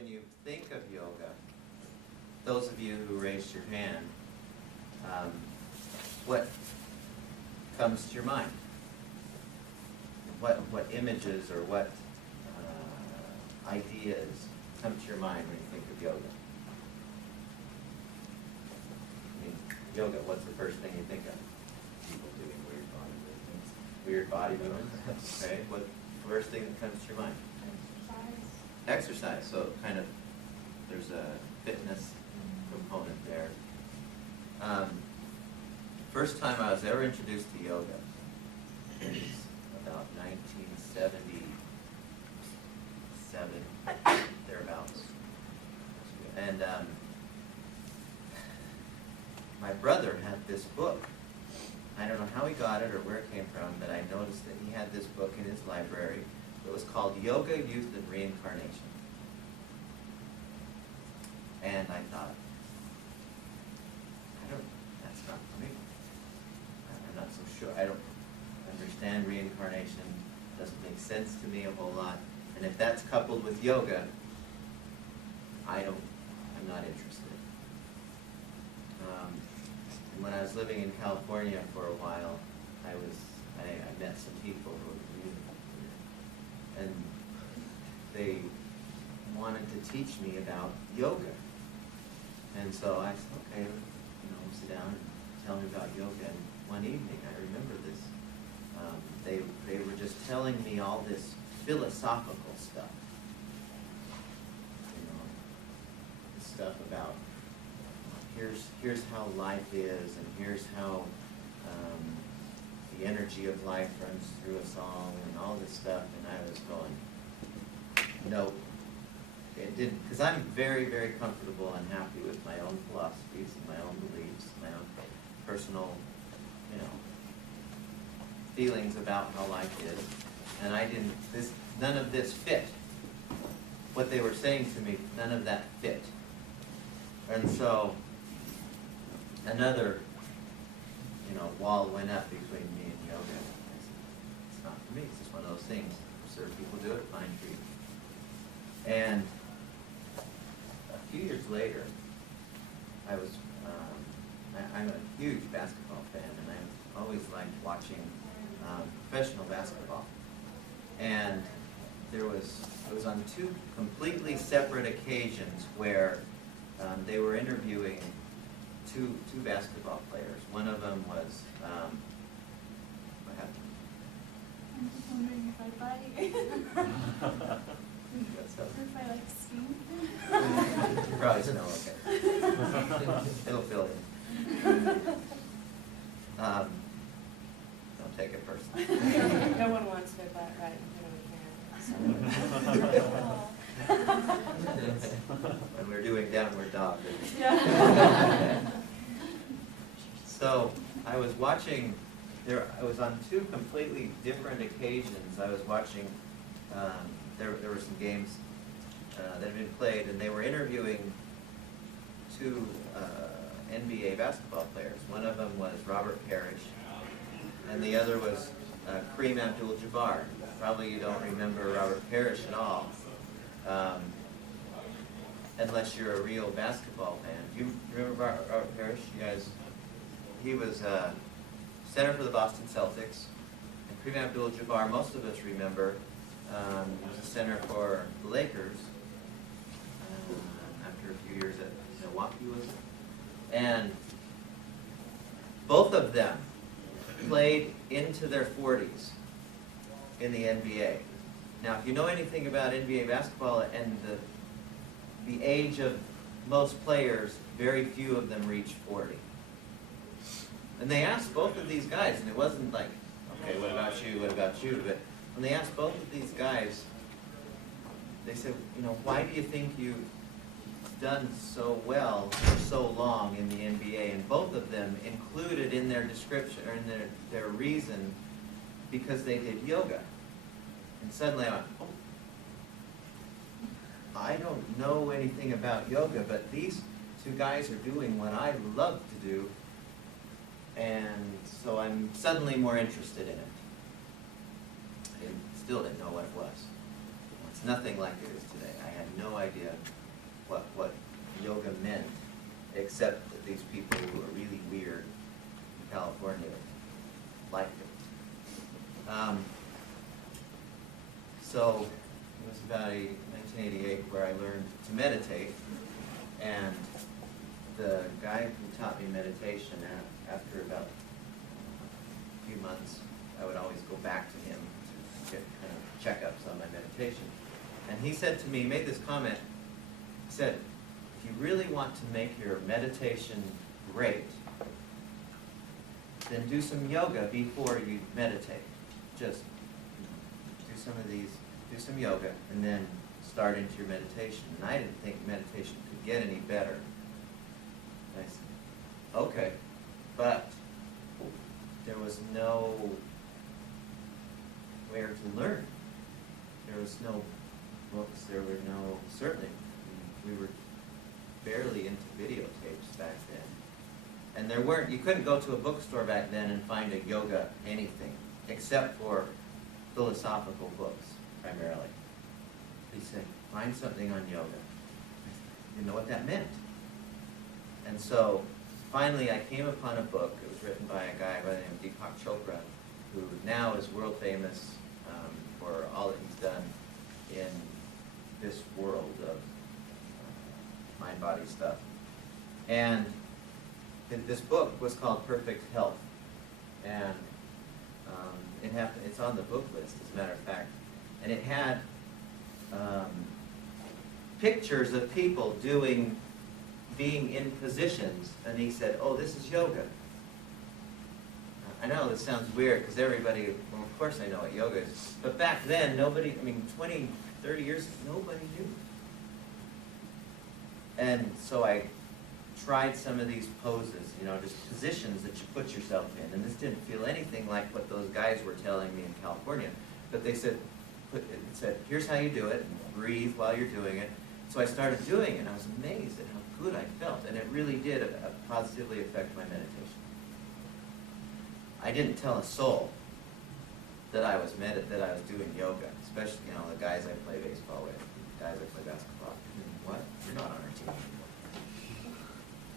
when you think of yoga, those of you who raised your hand, what comes to your mind? What images or what ideas come to your mind when you think of yoga? I mean, yoga, what's the first thing you think of? People doing weird body movements. Weird body movements, okay? What's the first thing that comes to your mind? Exercise. So kind of, there's a fitness component there. First time I was ever introduced to yoga is about 1977, thereabouts. And my brother had this book. I don't know how he got it or where it came from, but I noticed that he had this book in his library. It was called Yoga, Youth, and Reincarnation. And I thought, that's not for me. I'm not so sure. I don't understand reincarnation. Doesn't make sense to me a whole lot. And if that's coupled with yoga, I'm not interested. And when I was living in California for a while, I met some people who were really weird. And they wanted to teach me about yoga. And so I said, okay, sit down and tell me about yoga. And one evening, I remember this, they were just telling me all this philosophical stuff. This stuff about here's how life is, and here's how the energy of life runs through us all, and all this stuff. And I was going, nope. It didn't, because I'm very, very comfortable and happy with my own philosophies and my own beliefs, my own personal, feelings about how life is. And none of this fit. What they were saying to me, none of that fit. And so another, wall went up between me and yoga. I said, it's not for me. It's just one of those things. Certain people do it, fine for you. And a few years later, I'm a huge basketball fan, and I always liked watching professional basketball. And it was on two completely separate occasions where they were interviewing two basketball players. One of them was, what happened? I'm just wondering if I bite. What's up? If I like steam. You probably know, okay. It'll fill in. Don't take it personally. No one wants their butt right When we're doing downward dog. Yeah. So I was watching, I was on two completely different occasions. I was watching, there were some games that had been played, and they were interviewing two NBA basketball players. One of them was Robert Parrish, and the other was Kareem Abdul-Jabbar. Probably you don't remember Robert Parrish at all, unless you're a real basketball fan. Do you remember Robert Parrish? You guys? He was center for the Boston Celtics. And Kareem Abdul-Jabbar, most of us remember, was a center for the Lakers after a few years at Milwaukee, was it? And both of them played into their 40s in the NBA. Now, if you know anything about NBA basketball and the age of most players, very few of them reach 40. And they asked both of these guys, and it wasn't like, okay, what about you, what about you? But when they asked both of these guys, they said, why do you think you've done so well for so long in the NBA? And both of them included in their description, or in their reason, because they did yoga. And suddenly I went, oh, I don't know anything about yoga, but these two guys are doing what I love to do, and so I'm suddenly more interested in it. I still didn't know what it was. It's nothing like it is today. I had no idea what yoga meant, except that these people who are really weird in California liked it. So it was about 1988 where I learned to meditate, and the guy who taught me meditation, after about a few months, I would always go back to him to get kind of checkups on my meditation. And he said to me, he made this comment, he said, if you really want to make your meditation great, then do some yoga before you meditate. Just do some of these, do some yoga, and then start into your meditation. And I didn't think meditation could get any better. And I said, okay, but there was no where to learn. There was no books, there were no, certainly, we were barely into videotapes back then. And there weren't, you couldn't go to a bookstore back then and find a yoga anything, except for philosophical books, primarily. He said, find something on yoga. I didn't know what that meant. And so, finally I came upon a book. It was written by a guy by the name of Deepak Chopra, who now is world famous for all that he's done in this world of mind-body stuff. And this book was called Perfect Health. And it's on the book list, as a matter of fact. And it had pictures of people being in positions, and he said, oh, this is yoga. I know this sounds weird, because everybody, well, of course I know what yoga is. But back then, nobody, 20, 30 years, nobody knew. And so I tried some of these poses, just positions that you put yourself in. And this didn't feel anything like what those guys were telling me in California. But they said, it said, here's how you do it, and breathe while you're doing it. So I started doing it, and I was amazed at how good I felt. And it really did positively affect my meditation. I didn't tell a soul that I was doing yoga, especially the guys I play baseball with, the guys I play basketball. What? You're not on our team anymore.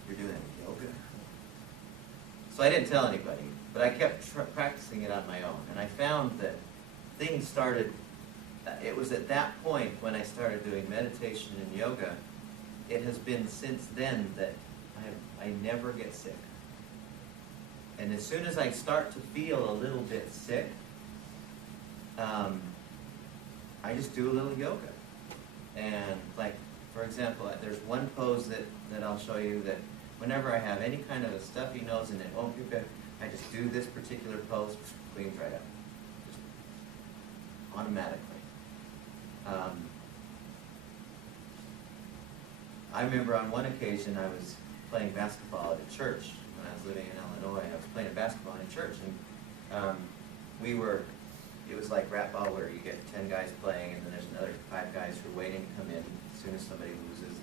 You're doing yoga. So I didn't tell anybody, but I kept practicing it on my own, and I found that things started. It was at that point when I started doing meditation and yoga. It has been since then that I never get sick. And as soon as I start to feel a little bit sick, I just do a little yoga. And like, for example, there's one pose that I'll show you that whenever I have any kind of a stuffy nose and it won't be good, I just do this particular pose, cleans right up. Just automatically. I remember on one occasion I was playing basketball at a church. When I was living in Illinois, I was playing basketball in a church, and it was like rap ball where you get 10 guys playing, and then there's another 5 guys who are waiting to come in as soon as somebody loses.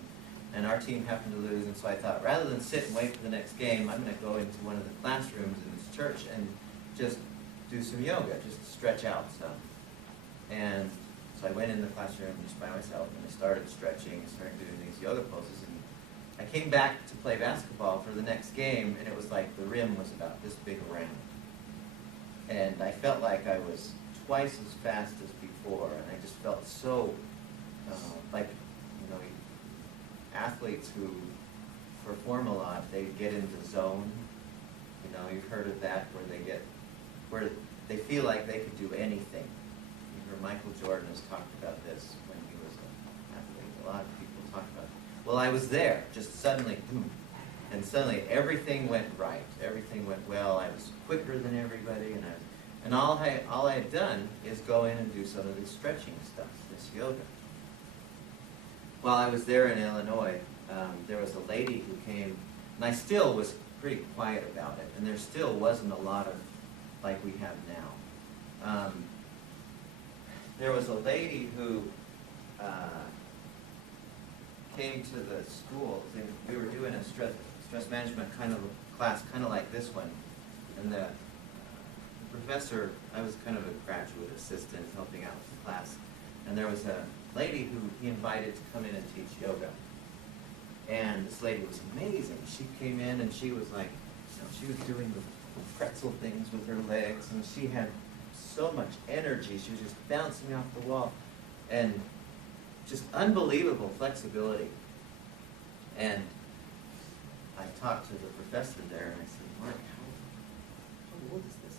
And our team happened to lose, and so I thought, rather than sit and wait for the next game, I'm going to go into one of the classrooms in this church and just do some yoga, just stretch out some. And so I went in the classroom just by myself, and I started stretching, started doing these yoga poses, and I came back to play basketball for the next game, and it was like the rim was about this big around. And I felt like I was twice as fast as before, and I just felt so, athletes who perform a lot, they get into zone. You've heard of that, where they feel like they could do anything. You heard Michael Jordan has talked about this when he was an athlete. A lot of people talk about it. Well, I was there, just suddenly, boom. And suddenly everything went right. Everything went well. I was quicker than everybody, and all I had done is go in and do some of this stretching stuff, this yoga. While I was there in Illinois, there was a lady who came, and I still was pretty quiet about it, and there still wasn't a lot of like we have now. There was a lady who came to the school, and we were doing a stress management kind of class, kind of like this one, and the professor, I was kind of a graduate assistant helping out with the class, and there was a lady who he invited to come in and teach yoga. And this lady was amazing. She came in and she was like, she was doing the pretzel things with her legs, and she had so much energy. She was just bouncing off the wall, and just unbelievable flexibility. And I talked to the professor there, and I said, Mark, how old is this?